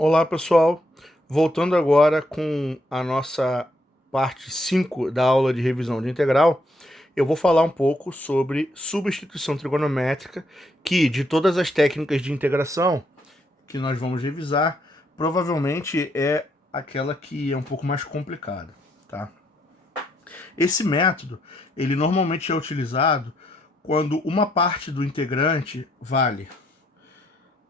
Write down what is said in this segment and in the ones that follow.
Olá pessoal, voltando agora com a nossa parte 5 da aula de revisão de integral, eu vou falar um pouco sobre substituição trigonométrica, que de todas as técnicas de integração que nós vamos revisar, provavelmente é aquela que é um pouco mais complicada, tá? Esse método, ele normalmente é utilizado quando uma parte do integrante vale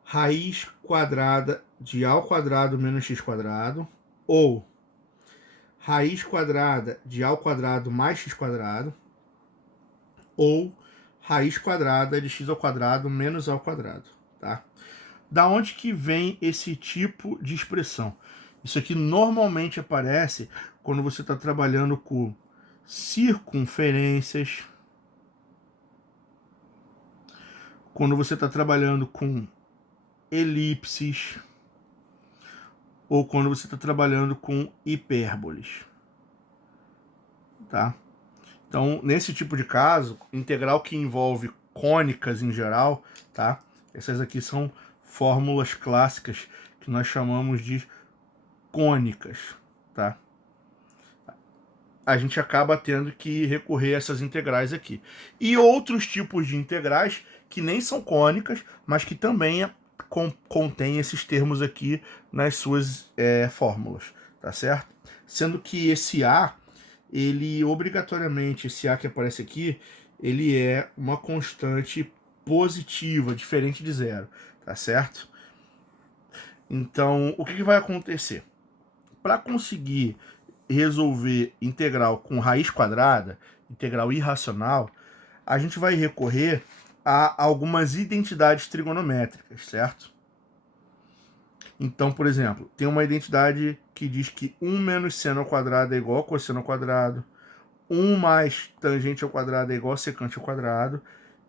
raiz quadrada de a ao quadrado menos x quadrado, ou raiz quadrada de a ao quadrado mais x quadrado, ou raiz quadrada de x ao quadrado menos a ao quadrado, tá? Da onde que vem esse tipo de expressão? Isso aqui normalmente aparece quando você está trabalhando com circunferências, quando você está trabalhando com elipses, ou quando você está trabalhando com hipérboles, tá? Então, nesse tipo de caso, integral que envolve cônicas em geral, tá? Essas aqui são fórmulas clássicas que nós chamamos de cônicas, tá? A gente acaba tendo que recorrer a essas integrais aqui. E outros tipos de integrais que nem são cônicas, mas que também contêm esses termos aqui nas suas fórmulas, tá certo? Sendo que esse A, ele obrigatoriamente, esse A que aparece aqui, ele é uma constante positiva, diferente de zero, tá certo? Então, o que vai acontecer? Para conseguir resolver integral com raiz quadrada, integral irracional, a gente vai recorrer a algumas identidades trigonométricas, certo? Então, por exemplo, tem uma identidade que diz que 1 menos seno ao quadrado é igual a cosseno ao quadrado, 1 mais tangente ao quadrado é igual a secante ao quadrado,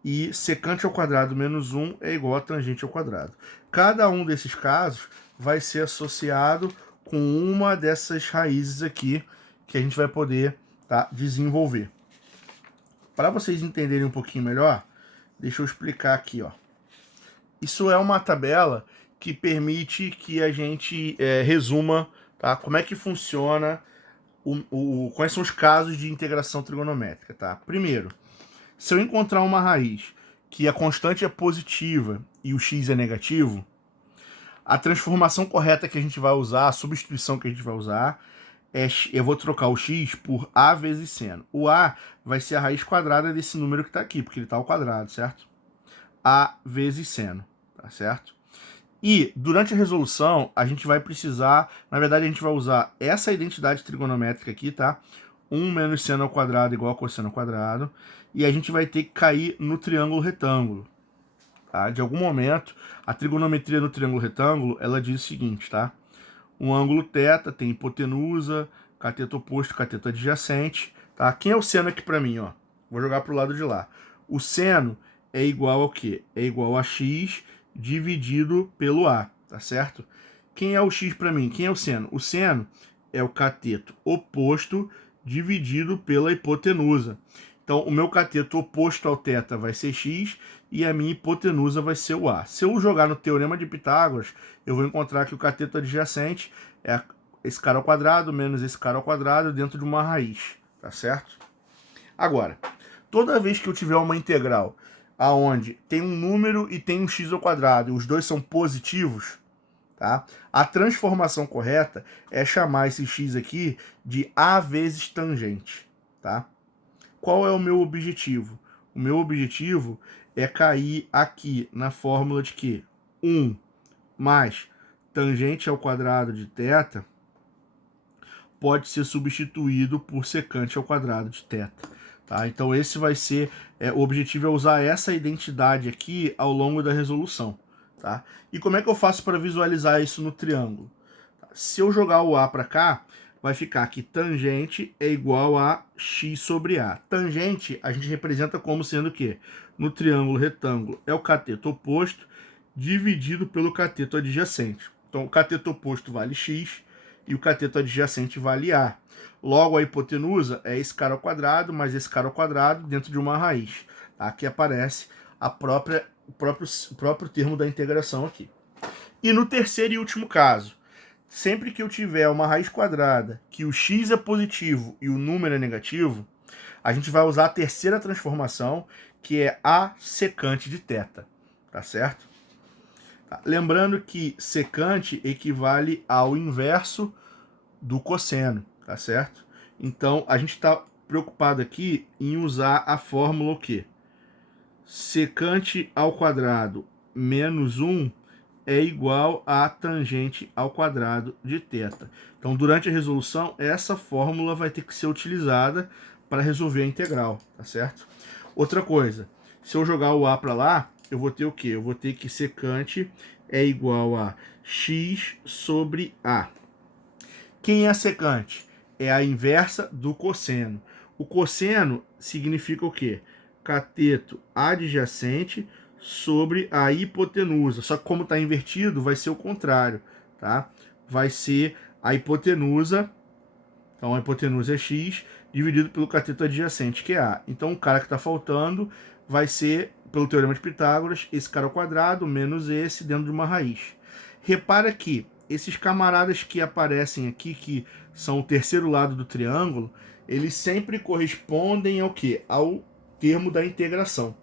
e secante ao quadrado menos 1 é igual a tangente ao quadrado. Cada um desses casos vai ser associado com uma dessas raízes aqui que a gente vai poder desenvolver. Para vocês entenderem um pouquinho melhor, deixa eu explicar aqui, ó. Isso é uma tabela que permite que a gente resuma, tá, como é que funciona, quais são os casos de integração trigonométrica, tá? Primeiro, se eu encontrar uma raiz que a constante é positiva e o x é negativo, a transformação correta que a gente vai usar, a substituição que a gente vai usar, eu vou trocar o x por a vezes seno. O a vai ser a raiz quadrada desse número que está aqui, porque ele está ao quadrado, certo? A vezes seno, tá certo? E durante a resolução, a gente vai precisar, na verdade, a gente vai usar essa identidade trigonométrica aqui, tá? 1 menos seno ao quadrado igual a cosseno ao quadrado. E a gente vai ter que cair no triângulo retângulo. Tá? De algum momento, a trigonometria no triângulo retângulo, ela diz o seguinte, tá? Um ângulo θ tem hipotenusa, cateto oposto, cateto adjacente, tá? Quem é o seno aqui para mim, ó? Vou jogar para o lado de lá. O seno é igual ao quê? É igual a x dividido pelo a, tá certo? Quem é o x para mim? Quem é o seno? O seno é o cateto oposto dividido pela hipotenusa. Então, o meu cateto oposto ao θ vai ser x e a minha hipotenusa vai ser o a. Se eu jogar no teorema de Pitágoras, eu vou encontrar que o cateto adjacente é esse cara ao quadrado menos esse cara ao quadrado dentro de uma raiz, tá certo? Agora, toda vez que eu tiver uma integral aonde tem um número e tem um x ao quadrado e os dois são positivos, tá? A transformação correta é chamar esse x aqui de a vezes tangente, tá? Qual é o meu objetivo? O meu objetivo é cair aqui na fórmula de que 1 mais tangente ao quadrado de θ pode ser substituído por secante ao quadrado de θ. Tá? Então esse vai ser, o objetivo é usar essa identidade aqui ao longo da resolução. Tá? E como é que eu faço para visualizar isso no triângulo? Se eu jogar o A para cá, vai ficar que tangente é igual a x sobre A. Tangente a gente representa como sendo o quê? No triângulo retângulo é o cateto oposto dividido pelo cateto adjacente. Então o cateto oposto vale x e o cateto adjacente vale A. Logo a hipotenusa é esse cara ao quadrado mais esse cara ao quadrado dentro de uma raiz. Aqui aparece o próprio termo da integração aqui. E no terceiro e último caso, sempre que eu tiver uma raiz quadrada que o x é positivo e o número é negativo, a gente vai usar a terceira transformação, que é a secante de θ, tá certo? Tá. Lembrando que secante equivale ao inverso do cosseno, tá certo? Então, a gente está preocupado aqui em usar a fórmula o quê? Secante ao quadrado menos 1 é igual a tangente ao quadrado de θ. Então, durante a resolução, essa fórmula vai ter que ser utilizada para resolver a integral, tá certo? Outra coisa, se eu jogar o a para lá, eu vou ter o quê? Eu vou ter que secante é igual a x sobre a. Quem é a secante? É a inversa do cosseno. O cosseno significa o quê? Cateto adjacente sobre a hipotenusa. Só que como está invertido, vai ser o contrário, tá? Vai ser a hipotenusa, então a hipotenusa é x, dividido pelo cateto adjacente, que é a. Então o cara que está faltando vai ser, pelo teorema de Pitágoras, esse cara ao quadrado menos esse dentro de uma raiz. Repara que esses camaradas que aparecem aqui, que são o terceiro lado do triângulo, eles sempre correspondem ao quê? Ao termo da integração,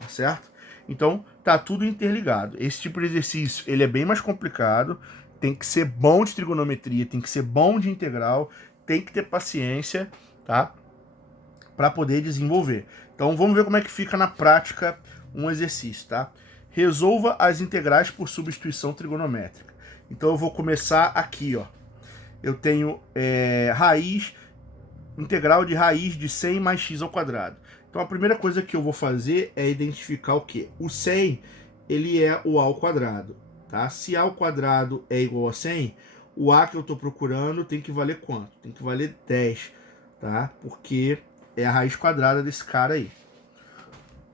tá certo? Então, tá tudo interligado. Esse tipo de exercício, ele é bem mais complicado, tem que ser bom de trigonometria, tem que ser bom de integral, tem que ter paciência, tá? Para poder desenvolver. Então, vamos ver como é que fica na prática um exercício, tá? Resolva as integrais por substituição trigonométrica. Então, eu vou começar aqui, ó. Eu tenho integral de raiz de 100 mais x ao quadrado. Então a primeira coisa que eu vou fazer é identificar o quê? O 100, ele é o a ao quadrado, tá? Se a ao quadrado é igual a 100, o a que eu estou procurando tem que valer quanto? Tem que valer 10, tá? Porque é a raiz quadrada desse cara aí.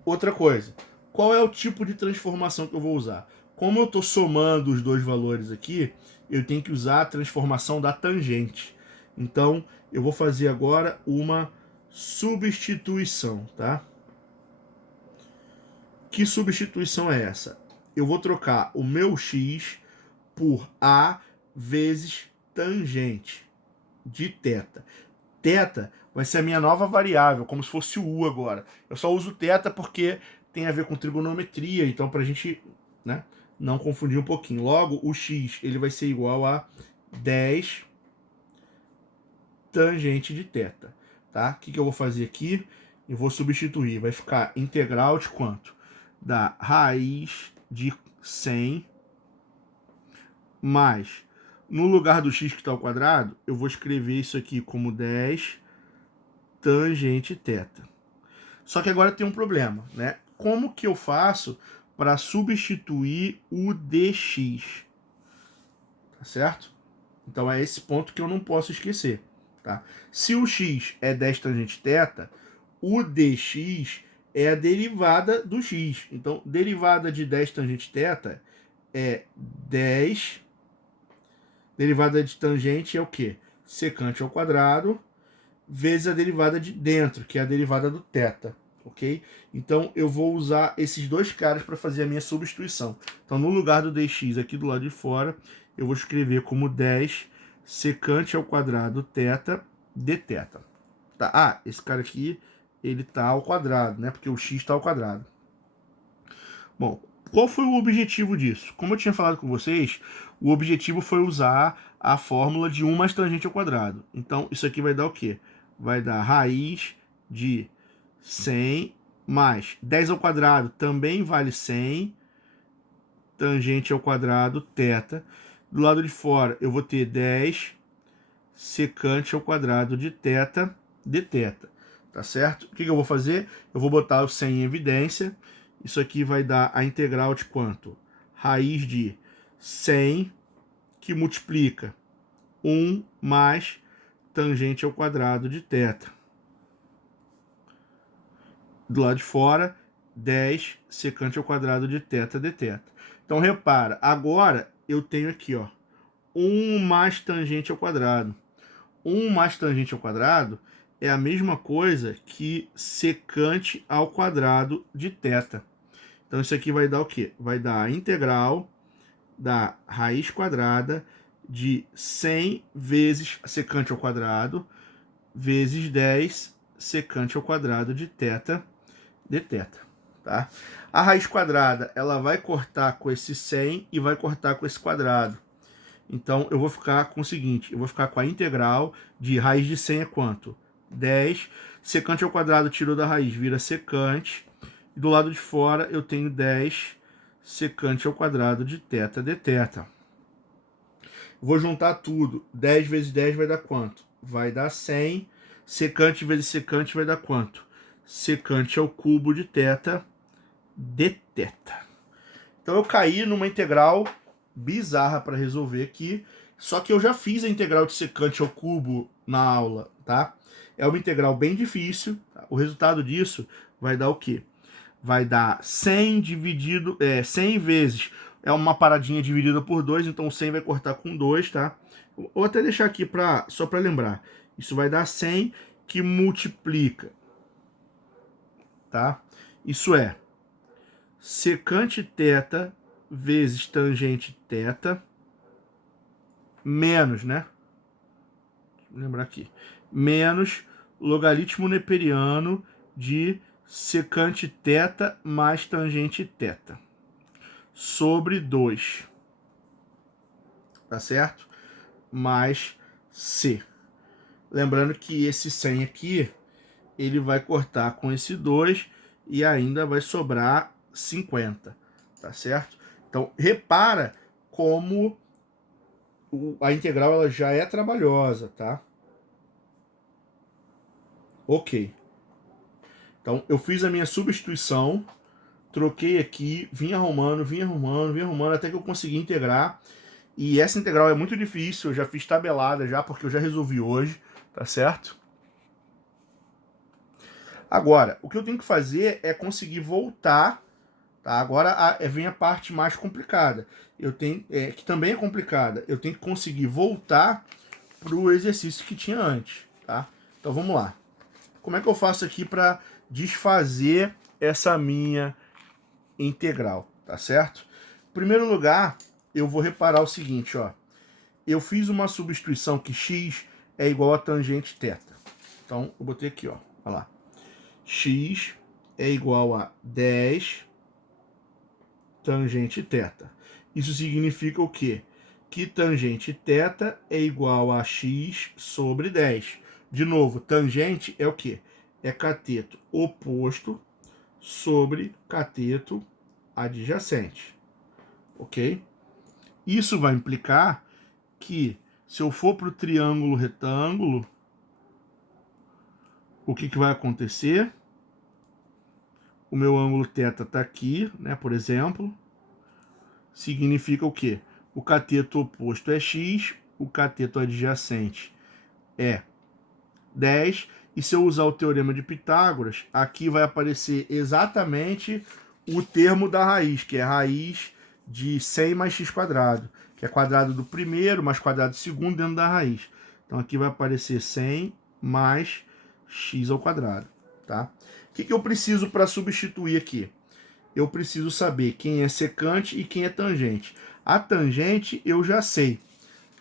Outra coisa, qual é o tipo de transformação que eu vou usar? Como eu estou somando os dois valores aqui, eu tenho que usar a transformação da tangente. Então, eu vou fazer agora uma substituição, tá? Que substituição é essa? Eu vou trocar o meu x por a vezes tangente de θ. Θ vai ser a minha nova variável, como se fosse o u agora. Eu só uso θ porque tem a ver com trigonometria, então para a gente, né, não confundir um pouquinho. Logo, o x ele vai ser igual a 10 tangente de θ. Tá? O que eu vou fazer aqui? Eu vou substituir. Vai ficar integral de quanto? Da raiz de 100 mais, no lugar do x que está ao quadrado, eu vou escrever isso aqui como 10 tangente θ. Só que agora tem um problema, né? Como que eu faço para substituir o dx? Tá certo? Então é esse ponto que eu não posso esquecer, tá? Se o x é 10 tangente θ, o dx é a derivada do x. Então, derivada de 10 tangente θ é 10. Derivada de tangente é o quê? Secante ao quadrado vezes a derivada de dentro, que é a derivada do θ, ok? Então, eu vou usar esses dois caras para fazer a minha substituição. Então, no lugar do dx aqui do lado de fora, eu vou escrever como 10 secante ao quadrado θ dθ. Tá? Ah, esse cara aqui, ele tá ao quadrado, né? Porque o x está ao quadrado. Bom, qual foi o objetivo disso? Como eu tinha falado com vocês, o objetivo foi usar a fórmula de 1 mais tangente ao quadrado. Então, isso aqui vai dar o quê? Vai dar raiz de 100 mais 10 ao quadrado também vale 100, tangente ao quadrado θ. Do lado de fora, eu vou ter 10 secante ao quadrado de θ dθ. Tá certo? O que eu vou fazer? Eu vou botar o 100 em evidência. Isso aqui vai dar a integral de quanto? Raiz de 100, que multiplica 1 mais tangente ao quadrado de θ. Do lado de fora, 10 secante ao quadrado de θ dθ. Então, repara, agora eu tenho aqui, ó, 1 mais tangente ao quadrado. 1 mais tangente ao quadrado é a mesma coisa que secante ao quadrado de θ. Então, isso aqui vai dar o quê? Vai dar a integral dá raiz quadrada de 100 vezes secante ao quadrado vezes 10 secante ao quadrado de θ de θ, tá? A raiz quadrada, ela vai cortar com esse 100 e vai cortar com esse quadrado. Então, eu vou ficar com o seguinte, eu vou ficar com a integral de raiz de 100 é quanto? 10. Secante ao quadrado tirou da raiz, vira secante. E do lado de fora eu tenho 10 secante ao quadrado de θ de θ. Vou juntar tudo. 10 vezes 10 vai dar quanto? Vai dar 100. Secante vezes secante vai dar quanto? Secante ao cubo de θ de θ. Então eu caí numa integral bizarra para resolver aqui, só que eu já fiz a integral de secante ao cubo na aula, tá? É uma integral bem difícil. Tá? O resultado disso vai dar o quê? Vai dar 100 dividido, 100 vezes, é uma paradinha dividida por 2, então 100 vai cortar com 2, tá? Vou até deixar aqui só para lembrar. Isso vai dar 100 que multiplica, tá? Isso é secante θ vezes tangente θ menos, né? Vou lembrar aqui. Menos logaritmo neperiano de secante θ mais tangente θ sobre 2. Tá certo? Mais C. Lembrando que esse 100 aqui, ele vai cortar com esse 2 e ainda vai sobrar 50. Tá certo? Então, repara como a integral ela já é trabalhosa, tá? Ok. Então, eu fiz a minha substituição, troquei aqui, vim arrumando, até que eu consegui integrar. E essa integral é muito difícil, eu já fiz tabelada já, porque eu já resolvi hoje, tá certo? Agora, o que eu tenho que fazer é conseguir voltar, tá? Agora vem a parte mais complicada, que também é complicada. Eu tenho que conseguir voltar para o exercício que tinha antes, tá? Então vamos lá. Como é que eu faço aqui para desfazer essa minha integral, tá certo? Em primeiro lugar, eu vou reparar o seguinte, ó. Eu fiz uma substituição que x é igual a tangente θ. Então, eu botei aqui, ó. Olha lá. X é igual a 10 tangente θ. Isso significa o quê? Que tangente θ é igual a x sobre 10. De novo, tangente é o quê? É cateto oposto sobre cateto adjacente. Ok? Isso vai implicar que, se eu for para o triângulo retângulo, o que vai acontecer? O meu ângulo θ está aqui, né, por exemplo. Significa o quê? O cateto oposto é x, o cateto adjacente é 10. E se eu usar o teorema de Pitágoras, aqui vai aparecer exatamente o termo da raiz, que é a raiz de 100 mais x quadrado, que é quadrado do primeiro mais quadrado do segundo dentro da raiz. Então aqui vai aparecer 100 mais x ao quadrado, tá? O que eu preciso para substituir aqui? Eu preciso saber quem é secante e quem é tangente. A tangente eu já sei.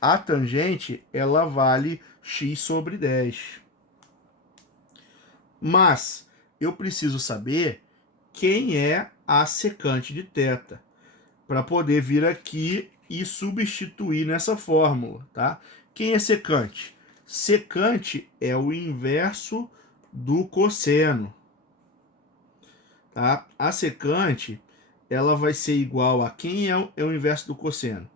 A tangente, ela vale x sobre 10. Mas eu preciso saber quem é a secante de θ, para poder vir aqui e substituir nessa fórmula, tá? Quem é secante? Secante é o inverso do cosseno, tá? A secante, ela vai ser igual a quem é o inverso do cosseno?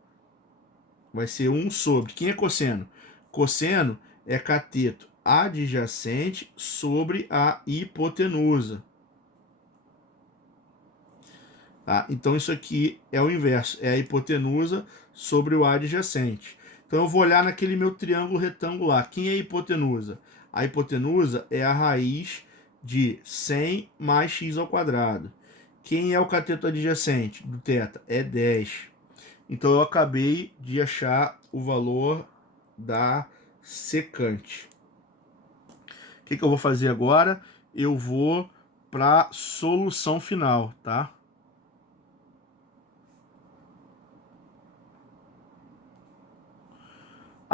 Vai ser 1 sobre. Quem é cosseno? Cosseno é cateto adjacente sobre a hipotenusa. Tá? Então isso aqui é o inverso, é a hipotenusa sobre o adjacente. Então eu vou olhar naquele meu triângulo retangular. Quem é a hipotenusa? A hipotenusa é a raiz de 100 mais x ao quadrado. Quem é o cateto adjacente do θ? É 10. Então eu acabei de achar o valor da secante. O que eu vou fazer agora? Eu vou para a solução final, tá?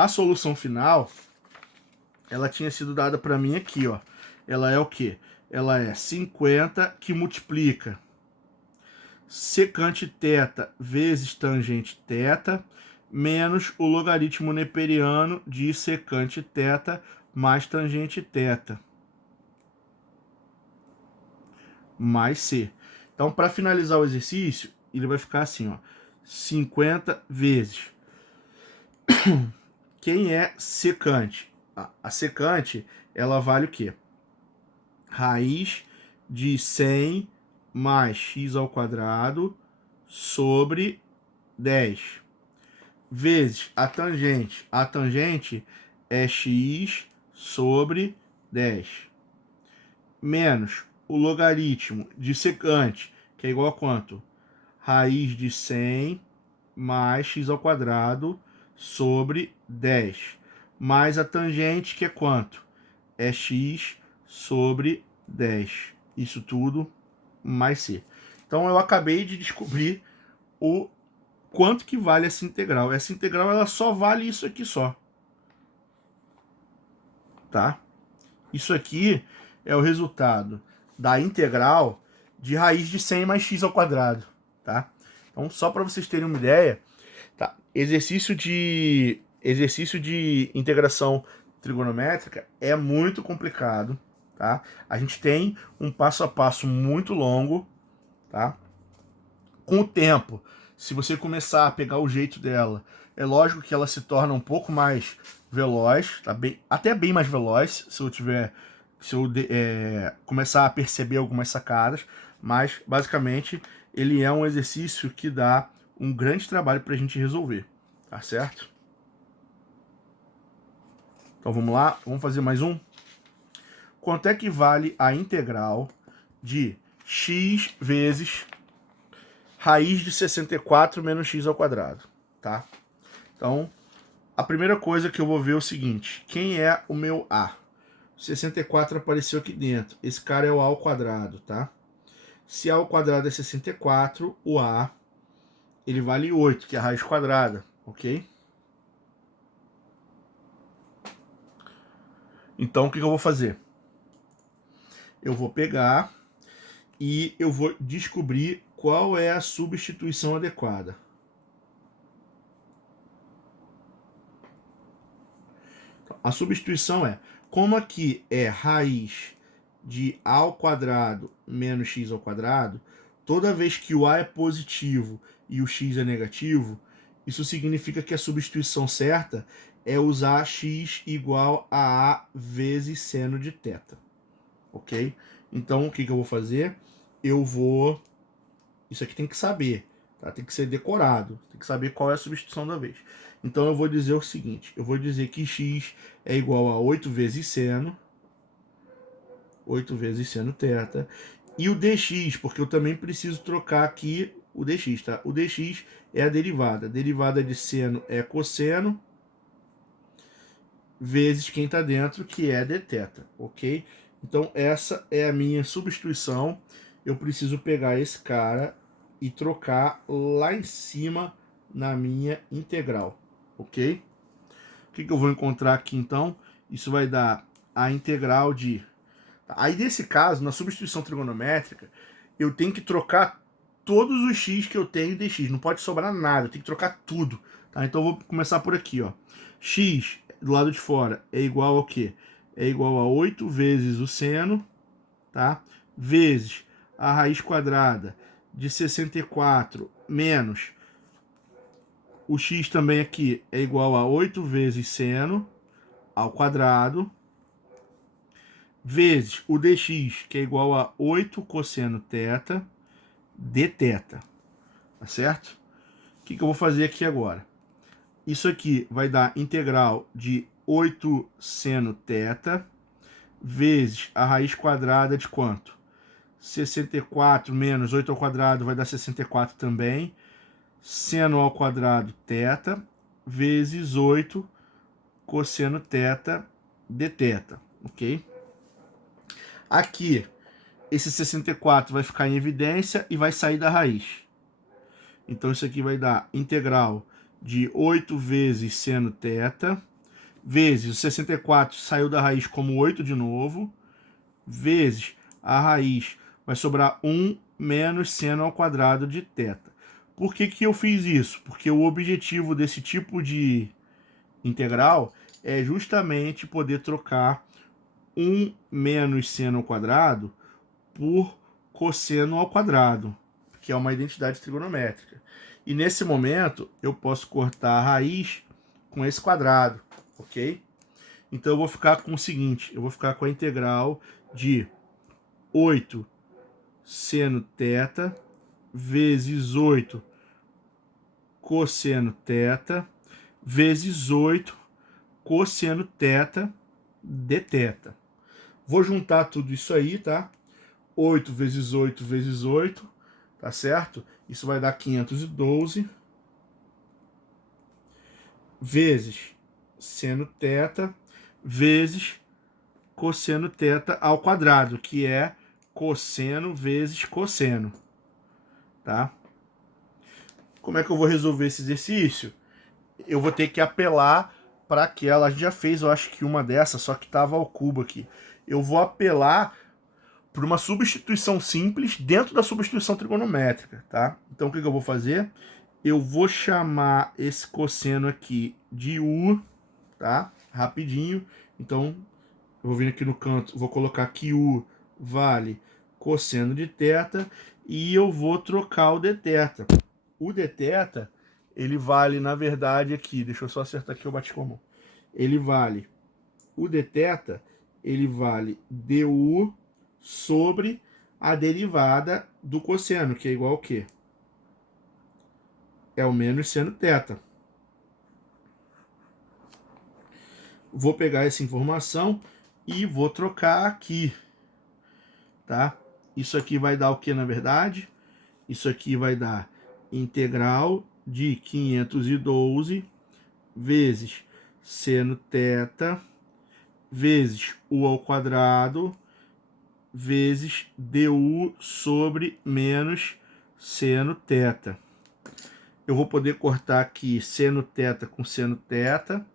A solução final, ela tinha sido dada para mim aqui, ó. Ela é o quê? Ela é 50 que multiplica secante θ vezes tangente θ menos o logaritmo neperiano de secante θ mais tangente θ mais c. Então, para finalizar o exercício, ele vai ficar assim, ó, 50 vezes. Quem é secante? A secante, ela vale o quê? Raiz de 100 mais x ao quadrado sobre 10 vezes a tangente. A tangente é x sobre 10 menos o logaritmo de secante, que é igual a quanto? Raiz de 100 mais x ao quadrado sobre 10 mais a tangente, que é quanto? É x sobre 10. Isso tudo mais c. Então eu acabei de descobrir o quanto que vale essa integral. Essa integral ela só vale isso aqui só. Tá? Isso aqui é o resultado da integral de raiz de 100 mais x ao quadrado. Tá? Então, só para vocês terem uma ideia, tá? Exercício de integração trigonométrica é muito complicado. Tá? A gente tem um passo a passo muito longo. Tá? Com o tempo, se você começar a pegar o jeito dela, é lógico que ela se torna um pouco mais veloz, tá? Até bem mais veloz, se eu começar a perceber algumas sacadas, mas basicamente ele é um exercício que dá um grande trabalho para a gente resolver, tá certo? Então vamos lá, vamos fazer mais um. Quanto é que vale a integral de x vezes raiz de 64 menos x ao quadrado, tá? Então, a primeira coisa que eu vou ver é o seguinte, quem é o meu a? 64 apareceu aqui dentro, esse cara é o a ao quadrado, tá? Se a ao quadrado é 64, o a, ele vale 8, que é a raiz quadrada, ok? Então, o que eu vou fazer? Eu vou pegar e eu vou descobrir qual é a substituição adequada. A substituição é, como aqui é raiz de a ao quadrado menos x ao quadrado, toda vez que o a é positivo e o x é negativo, isso significa que a substituição certa é usar x igual a vezes seno de θ, ok? Então, o que eu vou fazer? Isso aqui tem que saber, tá? Tem que ser decorado, tem que saber qual é a substituição da vez. Então eu vou dizer o seguinte, eu vou dizer que x é igual a 8 vezes seno θ, e o dx, porque eu também preciso trocar aqui o dx, tá? O dx é a derivada de seno é cosseno, vezes quem está dentro, que é dθ, ok? Então essa é a minha substituição, eu preciso pegar esse cara e trocar lá em cima na minha integral, ok? O que eu vou encontrar aqui então? Isso vai dar a integral de... Aí nesse caso, na substituição trigonométrica, eu tenho que trocar todos os x que eu tenho de x, não pode sobrar nada, eu tenho que trocar tudo. Tá? Então eu vou começar por aqui, ó. X do lado de fora é igual ao quê? É igual a 8 vezes o seno, tá? Vezes a raiz quadrada de 64 menos o x também aqui é igual a 8 vezes seno ao quadrado, vezes o dx, que é igual a 8 cosseno θ dθ, tá certo? O que eu vou fazer aqui agora? Isso aqui vai dar integral de 8 seno θ vezes a raiz quadrada de quanto? 64 menos 8 ao quadrado vai dar 64 também, seno ao quadrado θ vezes 8 cosseno θ dθ, ok? Aqui, esse 64 vai ficar em evidência e vai sair da raiz. Então isso aqui vai dar integral de 8 vezes seno θ vezes o 64 saiu da raiz como 8 de novo, vezes a raiz vai sobrar 1 menos seno ao quadrado de θ. Por que eu fiz isso? Porque o objetivo desse tipo de integral é justamente poder trocar 1 menos seno ao quadrado por cosseno ao quadrado, que é uma identidade trigonométrica. E nesse momento eu posso cortar a raiz com esse quadrado, ok? Então eu vou ficar com o seguinte, eu vou ficar com a integral de 8 seno θ vezes 8 cosseno θ vezes 8 cosseno θ dθ. Vou juntar tudo isso aí, tá? 8 vezes 8 vezes 8, tá certo? Isso vai dar 512 vezes seno θ vezes cosseno θ ao quadrado, que é cosseno vezes cosseno, tá? Como é que eu vou resolver esse exercício? Eu vou ter que apelar para aquela, a gente já fez, eu acho que uma dessas, só que estava ao cubo aqui. Eu vou apelar para uma substituição simples dentro da substituição trigonométrica, tá? Então o que eu vou fazer? Eu vou chamar esse cosseno aqui de U, tá? Rapidinho. Então eu vou vir aqui no canto, vou colocar que U vale cosseno de θ e eu vou trocar o dθ. O dθ, ele vale, na verdade, aqui, deixa eu só acertar aqui, eu bati com a mão. Ele vale, o dθ, ele vale du sobre a derivada do cosseno, que é igual ao quê? É o menos seno θ. Vou pegar essa informação e vou trocar aqui, tá? Isso aqui vai dar o que, na verdade? Isso aqui vai dar integral de 512 vezes seno θ vezes u ao quadrado vezes du sobre menos seno θ. Eu vou poder cortar aqui seno θ com seno θ.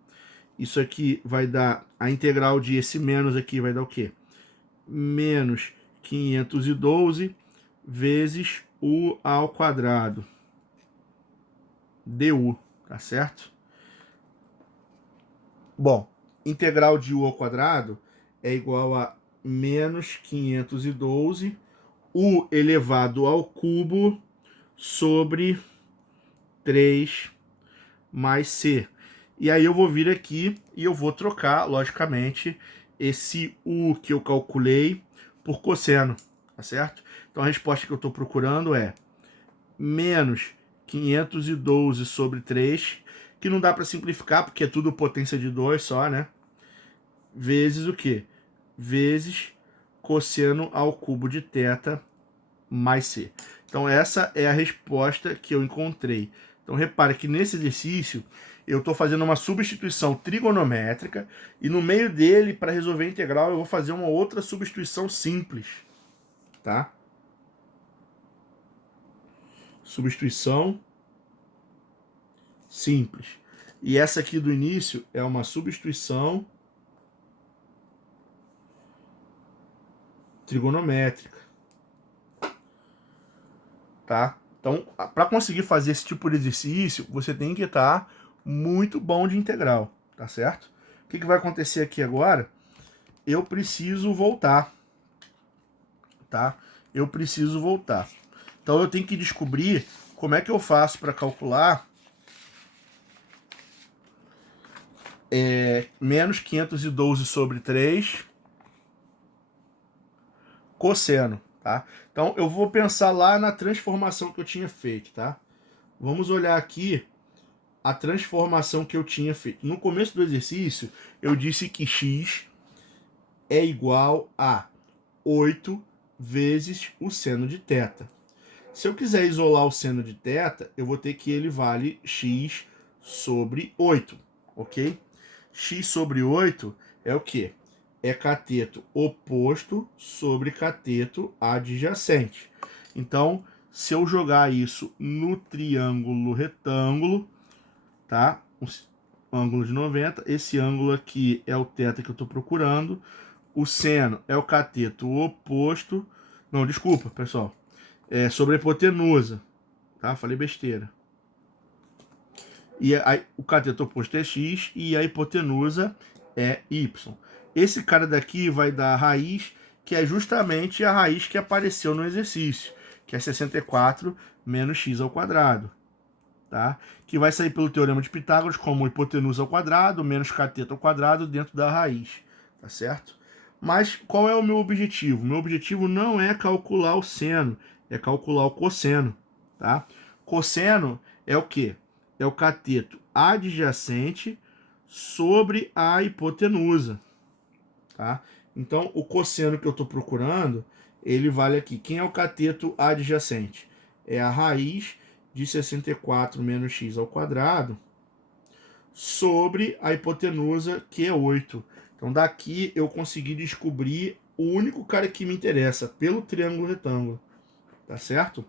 Isso aqui vai dar a integral de esse menos aqui vai dar o quê? Menos 512 vezes u ao quadrado du, tá certo? Bom, integral de u ao quadrado é igual a menos 512 u elevado ao cubo sobre 3 mais c. E aí eu vou vir aqui e eu vou trocar, logicamente, esse u que eu calculei por cosseno, tá certo? Então a resposta que eu estou procurando é menos 512 sobre 3, que não dá para simplificar, porque é tudo potência de 2 só, né? Vezes o quê? Vezes cosseno ao cubo de θ mais c. Então essa é a resposta que eu encontrei. Então repare que nesse exercício eu estou fazendo uma substituição trigonométrica e no meio dele, para resolver a integral, eu vou fazer uma outra substituição simples, tá? Substituição simples. E essa aqui do início é uma substituição trigonométrica, tá? Então, para conseguir fazer esse tipo de exercício, você tem que estar muito bom de integral, tá certo? O que vai acontecer aqui agora? Eu preciso voltar, tá? Eu preciso voltar. Então, eu tenho que descobrir como é que eu faço para calcular menos 512 sobre 3 cosseno, tá? Então, eu vou pensar lá na transformação que eu tinha feito, tá? Vamos olhar aqui a transformação que eu tinha feito. No começo do exercício, eu disse que x é igual a 8 vezes o seno de θ. Se eu quiser isolar o seno de θ, eu vou ter que ele vale x sobre 8, ok? X sobre 8 é o quê? É cateto oposto sobre cateto adjacente. Então, se eu jogar isso no triângulo retângulo, tá? ângulo de 90. Esse ângulo aqui é o θ que eu estou procurando. O seno é o cateto oposto. Não, desculpa, pessoal. É sobre a hipotenusa. Tá? Falei besteira. E o cateto oposto é x e a hipotenusa é y. Esse cara daqui vai dar a raiz, que é justamente a raiz que apareceu no exercício, que é 64 menos x ao quadrado. Tá? Que vai sair pelo teorema de Pitágoras como hipotenusa ao quadrado menos cateto ao quadrado dentro da raiz. Tá certo? Mas qual é o meu objetivo? Meu objetivo não é calcular o seno, é calcular o cosseno. Tá? Cosseno é o quê? É o cateto adjacente sobre a hipotenusa. Tá? Então, o cosseno que eu estou procurando, ele vale aqui. Quem é o cateto adjacente? É a raiz de 64 menos x ao quadrado sobre a hipotenusa, que é 8. Então, daqui eu consegui descobrir o único cara que me interessa, pelo triângulo retângulo. Tá certo?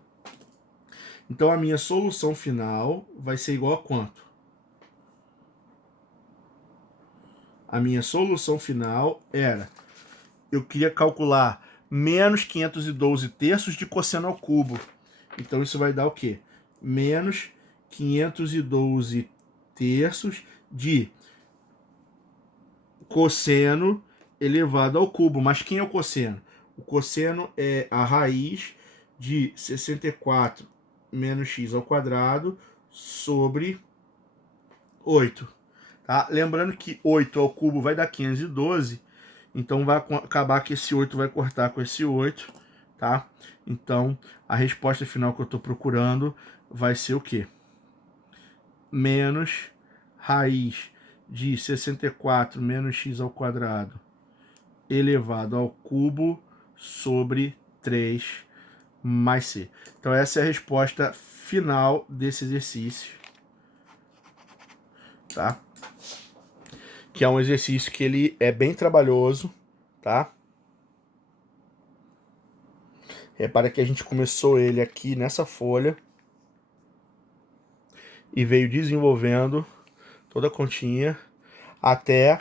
Então, a minha solução final vai ser igual a quanto? A minha solução final era... Eu queria calcular menos 512 terços de cosseno ao cubo. Então, isso vai dar o quê? Menos 512 terços de cosseno elevado ao cubo. Mas quem é o cosseno? O cosseno é a raiz de 64 menos x ao quadrado sobre 8. Tá? Lembrando que 8 ao cubo vai dar 512, então vai acabar que esse 8 vai cortar com esse 8, tá? Então, a resposta final que eu estou procurando vai ser o quê? Menos raiz de 64 menos x ao quadrado elevado ao cubo sobre 3 mais c. Então, essa é a resposta final desse exercício, tá? Que é um exercício que ele é bem trabalhoso, tá? Repara que a gente começou ele aqui nessa folha e veio desenvolvendo toda a continha até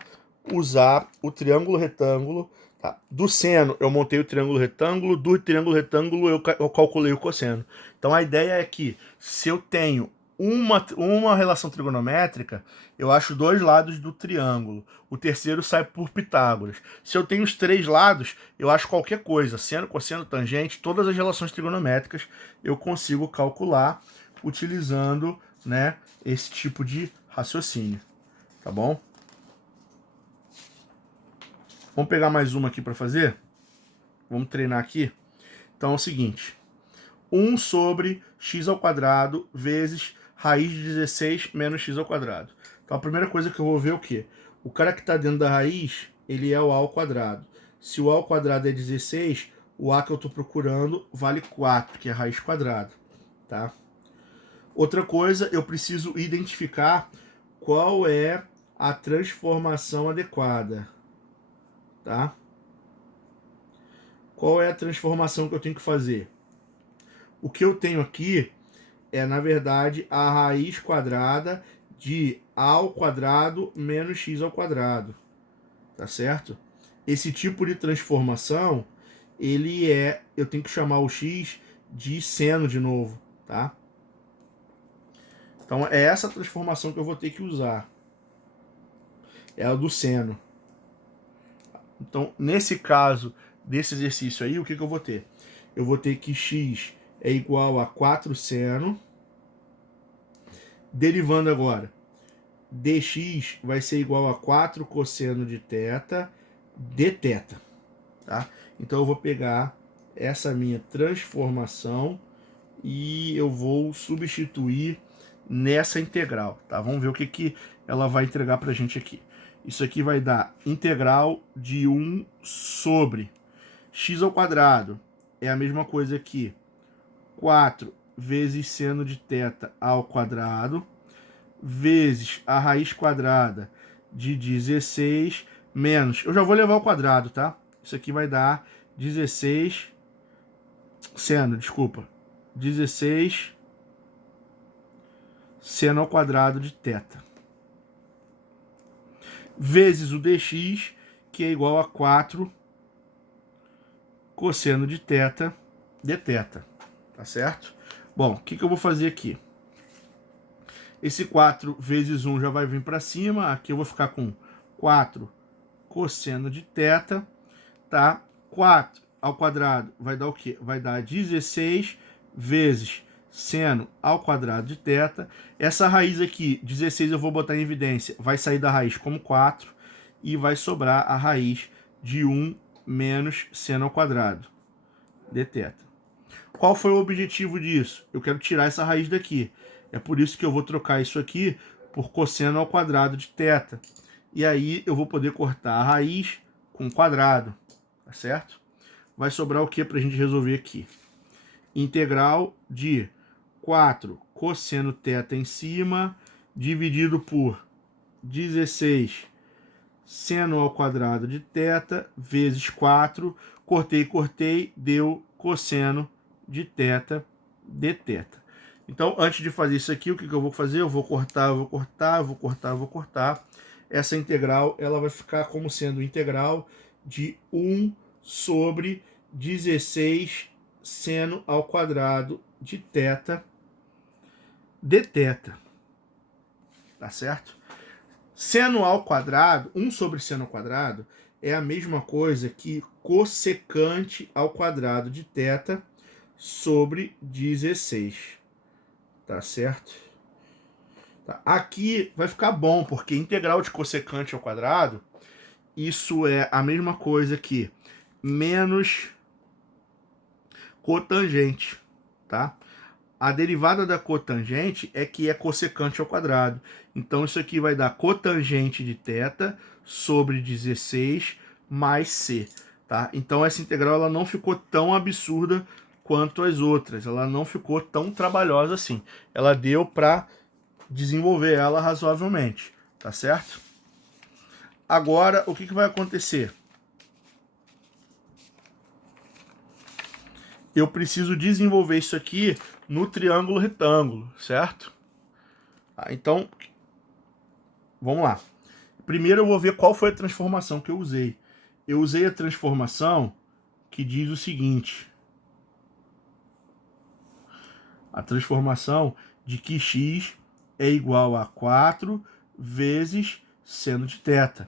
usar o triângulo retângulo. Tá? Do seno eu montei o triângulo retângulo, do triângulo retângulo eu calculei o cosseno. Então a ideia é que se eu tenho uma relação trigonométrica, eu acho dois lados do triângulo. O terceiro sai por Pitágoras. Se eu tenho os três lados, eu acho qualquer coisa. Seno, cosseno, tangente, todas as relações trigonométricas eu consigo calcular utilizando, né, esse tipo de raciocínio. Tá bom? Vamos pegar mais uma aqui para fazer? Vamos treinar aqui? Então é o seguinte. 1 sobre x ao quadrado vezes raiz de 16 menos x ao quadrado. Então a primeira coisa que eu vou ver é o quê? O cara que está dentro da raiz, ele é o a ao quadrado. Se o a ao quadrado é 16, o a que eu estou procurando vale 4, que é a raiz quadrada. Tá? Outra coisa, eu preciso identificar qual é a transformação adequada. Tá? Qual é a transformação que eu tenho que fazer? O que eu tenho aqui é, na verdade, a raiz quadrada de a ao quadrado menos x ao quadrado. Tá certo? Esse tipo de transformação, eu tenho que chamar o x de seno de novo, tá? Então é essa transformação que eu vou ter que usar. É a do seno. Então, nesse caso desse exercício aí, o que eu vou ter? Eu vou ter que x é igual a 4 seno. Derivando agora, dx vai ser igual a 4 cosseno de θ dθ. Tá? Então eu vou pegar essa minha transformação e eu vou substituir nessa integral. Tá? Vamos ver o que ela vai entregar para a gente aqui. Isso aqui vai dar integral de 1 sobre x ao quadrado. É a mesma coisa que 4 vezes seno de θ ao quadrado, vezes a raiz quadrada de 16 menos... Eu já vou levar ao quadrado, tá? Isso aqui vai dar 16... Seno, desculpa. 16 seno ao quadrado de θ. vezes o dx, que é igual a 4 cosseno de θ de θ, tá certo? Bom, o que eu vou fazer aqui? Esse 4 vezes 1 já vai vir para cima, aqui eu vou ficar com 4 cosseno de θ, tá? 4 ao quadrado vai dar o quê? Vai dar 16 vezes seno ao quadrado de θ. Essa raiz aqui, 16, eu vou botar em evidência, vai sair da raiz como 4 e vai sobrar a raiz de 1 menos seno ao quadrado de θ. Qual foi o objetivo disso? Eu quero tirar essa raiz daqui. É por isso que eu vou trocar isso aqui por cosseno ao quadrado de θ. E aí eu vou poder cortar a raiz com quadrado, tá certo? Vai sobrar o que para a gente resolver aqui? Integral de 4 cosseno θ em cima, dividido por 16 seno ao quadrado de θ, vezes 4, cortei, deu cosseno de θ de θ. Então, antes de fazer isso aqui, o que eu vou fazer? Eu vou cortar. Essa integral ela vai ficar como sendo integral de 1 sobre 16 seno ao quadrado de θ de θ. Tá certo? Seno ao quadrado, 1 sobre seno ao quadrado, é a mesma coisa que cossecante ao quadrado de θ sobre 16. Tá certo? Tá. Aqui vai ficar bom, porque integral de cossecante ao quadrado, isso é a mesma coisa que menos cotangente, tá? A derivada da cotangente é que é cossecante ao quadrado. Então isso aqui vai dar cotangente de θ sobre 16 mais c, tá? Então essa integral ela não ficou tão absurda quanto as outras. Ela não ficou tão trabalhosa assim. Ela deu para desenvolver ela razoavelmente, tá certo? Agora, o que vai acontecer? Eu preciso desenvolver isso aqui no triângulo retângulo, certo? Então, vamos lá. Primeiro eu vou ver qual foi a transformação que eu usei. Eu usei a transformação que diz o seguinte. A transformação de que x é igual a 4 vezes seno de θ.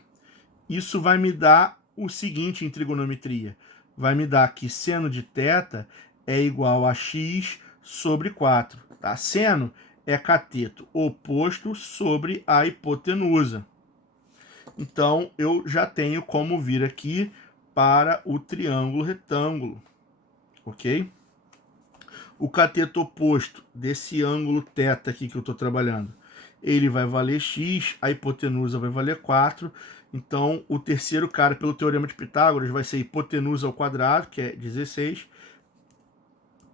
Isso vai me dar o seguinte em trigonometria. Vai me dar que seno de θ é igual a x sobre 4. Tá? Seno é cateto oposto sobre a hipotenusa. Então, eu já tenho como vir aqui para o triângulo retângulo, ok? O cateto oposto desse ângulo θ aqui que eu estou trabalhando, ele vai valer x, a hipotenusa vai valer 4. Então, o terceiro cara, pelo teorema de Pitágoras, vai ser hipotenusa ao quadrado, que é 16,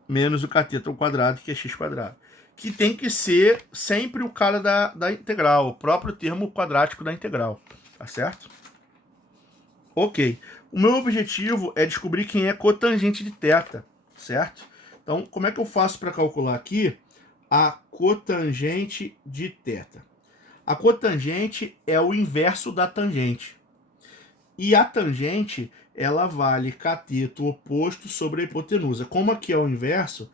menos o cateto ao quadrado, que é x quadrado. Que tem que ser sempre o cara da integral, o próprio termo quadrático da integral, tá certo? Ok. O meu objetivo é descobrir quem é cotangente de θ, certo? Então, como é que eu faço para calcular aqui a cotangente de θ? A cotangente é o inverso da tangente. E a tangente, ela vale cateto oposto sobre a hipotenusa. Como aqui é o inverso,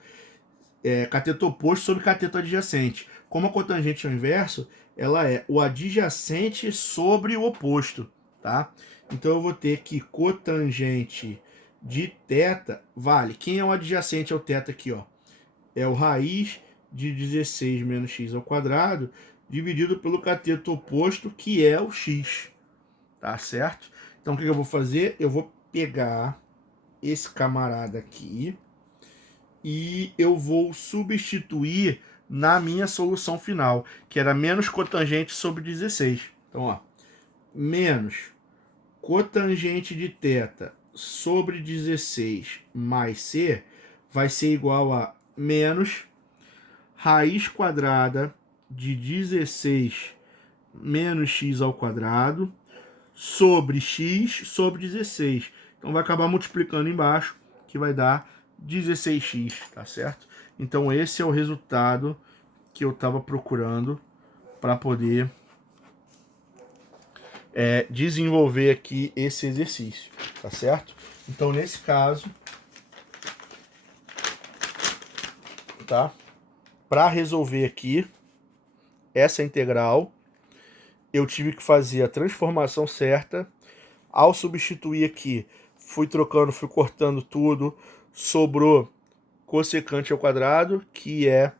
é cateto oposto sobre cateto adjacente. Como a cotangente é o inverso, ela é o adjacente sobre o oposto, tá? Então eu vou ter que cotangente de θ vale. Quem é o adjacente ao θ aqui, ó? É o raiz de 16 menos x ao quadrado dividido pelo cateto oposto, que é o x. Tá certo? Então o que eu vou fazer? Eu vou pegar esse camarada aqui e eu vou substituir na minha solução final, que era menos cotangente sobre 16. Então, ó, menos cotangente de θ sobre 16 mais c vai ser igual a menos raiz quadrada de 16 menos x ao quadrado sobre x sobre 16. Então vai acabar multiplicando embaixo, que vai dar 16x, tá certo? Então esse é o resultado que eu estava procurando para poder desenvolver aqui esse exercício, tá certo? Então, nesse caso, tá? Para resolver aqui essa integral, eu tive que fazer a transformação certa. Ao substituir aqui, fui trocando, fui cortando tudo, sobrou cossecante ao quadrado, que é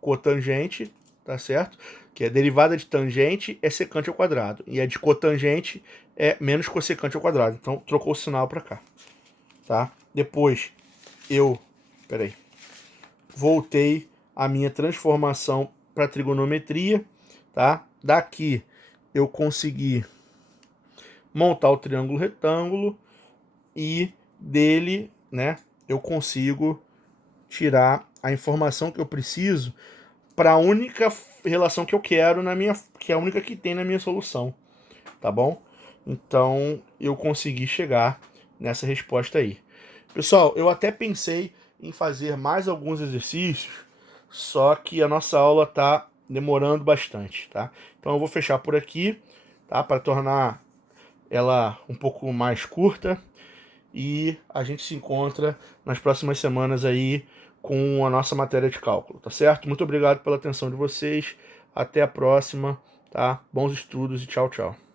cotangente, tá certo? Que é derivada de tangente é secante ao quadrado, e a de cotangente é menos cossecante ao quadrado. Então, trocou o sinal para cá, tá? Depois, voltei a minha transformação para trigonometria, tá? Daqui eu consegui montar o triângulo retângulo e dele, né, eu consigo tirar a informação que eu preciso para a única relação que eu quero na minha, que é a única que tem na minha solução, tá bom? Então eu consegui chegar nessa resposta aí. Pessoal, eu até pensei em fazer mais alguns exercícios, só que a nossa aula tá demorando bastante, tá? Então eu vou fechar por aqui, tá? Para tornar ela um pouco mais curta, e a gente se encontra nas próximas semanas aí com a nossa matéria de cálculo, tá certo? Muito obrigado pela atenção de vocês, até a próxima, tá? Bons estudos e tchau, tchau.